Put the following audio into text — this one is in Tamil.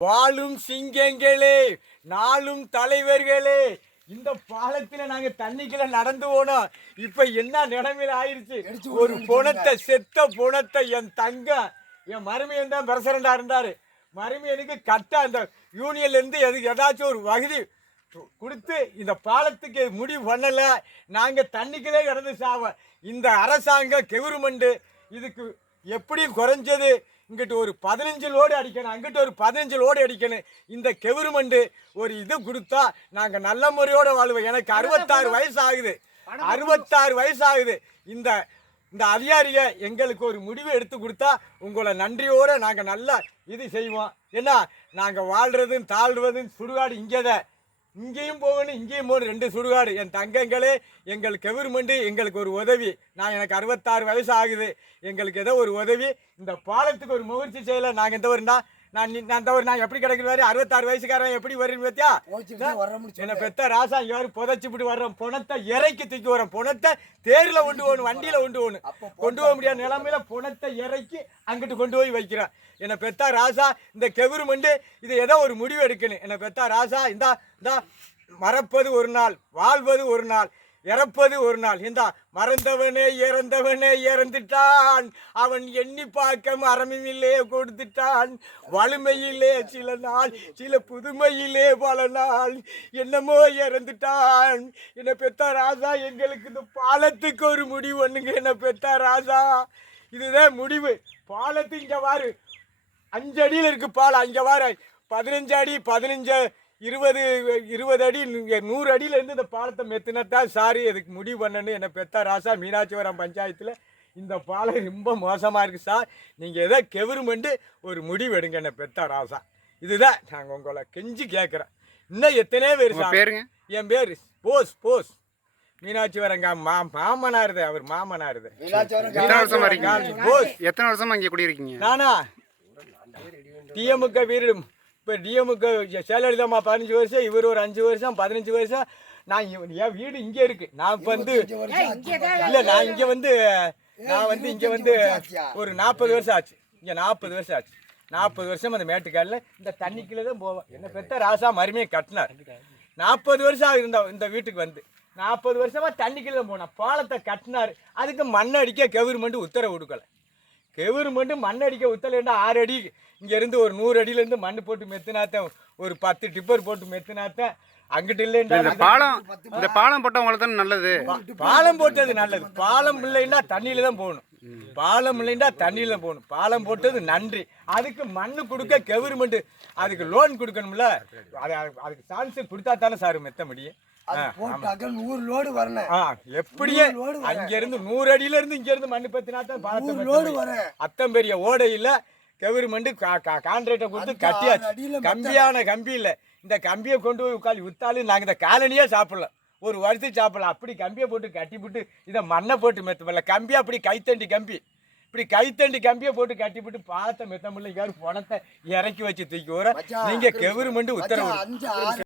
வாழும் சிங்கங்களே, நாளும் தலைவர்களே, இந்த பாலத்துல நாங்க தண்ணிக்குள்ள நடந்து போனோம். இப்ப என்ன நிலைமையில ஆயிருச்சு? ஒரு பொணத்தை, செத்த பொணத்தை என் தங்க, என் மருமையன் தான் பிரசிடண்டா இருந்தாரு. மருமையனுக்கு கட்ட அந்த யூனியன்ல இருந்து ஏதாச்சும் ஒரு வகதி கொடுத்து இந்த பாலத்துக்கு முடிவு பண்ணல. நாங்க தண்ணிக்குள்ளே கிடந்து சாவ. இந்த அரசாங்கம் கவர்மெண்ட் இதுக்கு எப்படியும் குறைஞ்சது இங்கிட்ட ஒரு 15 லோடு அடிக்கணும், அங்கிட்ட ஒரு 15 லோடு அடிக்கணும். இந்த கவர்மெண்ட் ஒரு இது கொடுத்தா நாங்கள் நல்ல முறையோடு வாழ்வோம். எனக்கு 66 வயசு ஆகுது, 66 வயசு ஆகுது. இந்த இந்த அதிகாரிக எங்களுக்கு ஒரு முடிவு எடுத்து கொடுத்தா உங்களை நன்றியோடு நாங்கள் நல்லா இது செய்வோம். ஏன்னா நாங்கள் வாழ்கிறதும் தாழ்வதும் சுடுகாடு இங்கே தான், இங்கேயும் போகணும் இங்கேயும் போகணும், 2 சுடுகாடு. என் தங்கங்களே, எங்கள் கவர்மெண்ட் எங்களுக்கு ஒரு உதவி. எனக்கு 66 வயசு ஆகுது, எங்களுக்கு ஏதோ ஒரு உதவி. இந்த பாலத்துக்கு ஒரு முயற்சி செய்யலை. நாங்கள் இந்த ஒரு நான் எப்படி கிடைக்கிறாரு? 66 வயசுக்காரன் எப்படி வர்றேன்னு பார்த்தியா? என்னை பெத்த ராசா யாரும் புதைச்சிப்பிட்டு வர்றோம். பணத்தை இறைக்கி தூக்கி வரோம். பணத்தை தேரில் கொண்டு போகணும், வண்டியில் கொண்டு போகணும். கொண்டு போக முடியாத நிலைமையில பணத்தை இறக்கி அங்கிட்டு கொண்டு போய் வைக்கிறேன். என்னை பெத்த ராசா, இந்த கவர்மெண்ட் இது ஏதோ ஒரு முடிவு எடுக்கணும். என்னை பெத்த ராசா, இந்த மறப்பது ஒரு நாள், வாழ்வது ஒரு நாள், இறப்பது ஒரு நாள். இந்த மறந்தவனே இறந்தவனே இறந்துட்டான், அவன் எண்ணி பார்க்க மரமிலே கொடுத்துட்டான். வலிமையிலே சில நாள், சில புதுமையிலே பல நாள், என்னமோ இறந்துட்டான். என்னை பெத்த ராசா, எங்களுக்கு இந்த பாலத்துக்கு ஒரு முடிவு ஒண்ணுங்க. என்னை பெத்த ராசா, இதுதான் முடிவு. பாலத்து இங்க வாரு, 5 அடியில் இருக்கு பாலம். அங்க வாரு 15 அடி, 15, 20 அடி, 100 அடியிலேருந்து இந்த பாலத்தை மெத்தினத்தான் சாரி இதுக்கு முடிவு பண்ணணும். என்னை பெத்த ராசா, மீனாட்சிபுரம் பஞ்சாயத்தில் இந்த பாலம் ரொம்ப மோசமாக இருக்குது சார். நீங்கள் எதோ கவர்மெண்ட் ஒரு முடிவு எடுங்க. என்னை பெத்த ராசா, இதுதான் நாங்கள் உங்களை கெஞ்சி கேட்குறேன். இன்னும் எத்தனை பேர் சார்? பேருங்க? என் பேர் போஸ் மீனாட்சிபுரங்க மாமனாருது, அவர் மாமனாருது. எத்தனை வருஷமா இங்கே குடியிருக்கீங்க? நானா டிஎம்க வீடு. இப்போ டிஎம்க ஜெயலலிதாம்மா 15 வருஷம், இவர் ஒரு 5 வருஷம், 15 வருஷம். நான் என் வீடு இங்கே இருக்கு. நான் இப்போ வந்து இல்லை, நான் இங்கே வந்து இங்கே வந்து ஒரு 40 வருஷம் ஆச்சு. இங்கே 40 வருஷம் ஆச்சு. 40 வருஷம் அந்த மேட்டுக்காலில் இந்த தண்ணிக்குள்ளே தான் போவேன். என்னை பெத்த ராசா மருமையை கட்டினார். 40 வருஷம் ஆகுது இந்த வீட்டுக்கு வந்து. 40 வருஷமாக தண்ணிக்குள்ளே தான் போனேன். பாலத்தை கட்டினார். அதுக்கு மண் அடிக்க கவர்மெண்ட் உத்தரவு கொடுக்கல. கவர்மெண்ட் மண் அடிக்க உத்தரவுண்டா 6 அடி இங்கேருந்து ஒரு 100 அடியிலேருந்து மண் போட்டு மெத்தினாத்தேன், ஒரு 10 டிப்பர் போட்டு மெத்தினாத்தேன். அங்கிட்டு இல்லைன்னா இந்த பாலம் போட்டவங்களுக்கு தான் நல்லது. பாலம் போட்டது நல்லது. பாலம் இல்லைன்னா தண்ணியில தான் போகணும். பாலம் இல்லைன்னா தண்ணியில தான் போகணும். பாலம் போட்டது நன்றி. அதுக்கு மண்ணு கொடுக்க கவர்மெண்ட் அதுக்கு லோன் கொடுக்கணும்ல. அதுக்கு சான்ஸ் கொடுத்தா தானே சார் மெத்த முடியும். எப்படியே அங்க இருந்து 100 அடியில இருந்து இங்க இருந்து மண்ணு பத்தினாத்தான் பாலத்தை. அத்தம் பெரிய ஓடையில கவர்மெண்ட் கான்ட்ராக்டை கொடுத்து கட்டியாச்சு. கம்பியான கம்பி இல்லை. இந்த கம்பியை கொண்டு போய் உட்காந்து வித்தாலும் நாங்கள் இந்த காலனியே சாப்பிடலாம், ஒரு வருஷத்துக்கு சாப்பிடலாம். அப்படி கம்பியை போட்டு கட்டி போட்டு இதை மண்ணை போட்டு மெத்த முடியல. கம்பியை அப்படி கைத்தண்டி கம்பி, இப்படி கைத்தண்டி கம்பியை போட்டு கட்டி போட்டு பாலத்தை மெத்த முடியல. யாரும் பணத்தை இறக்கி வச்சு தூக்கி வர. நீங்க கவர்மெண்ட் உத்தரவு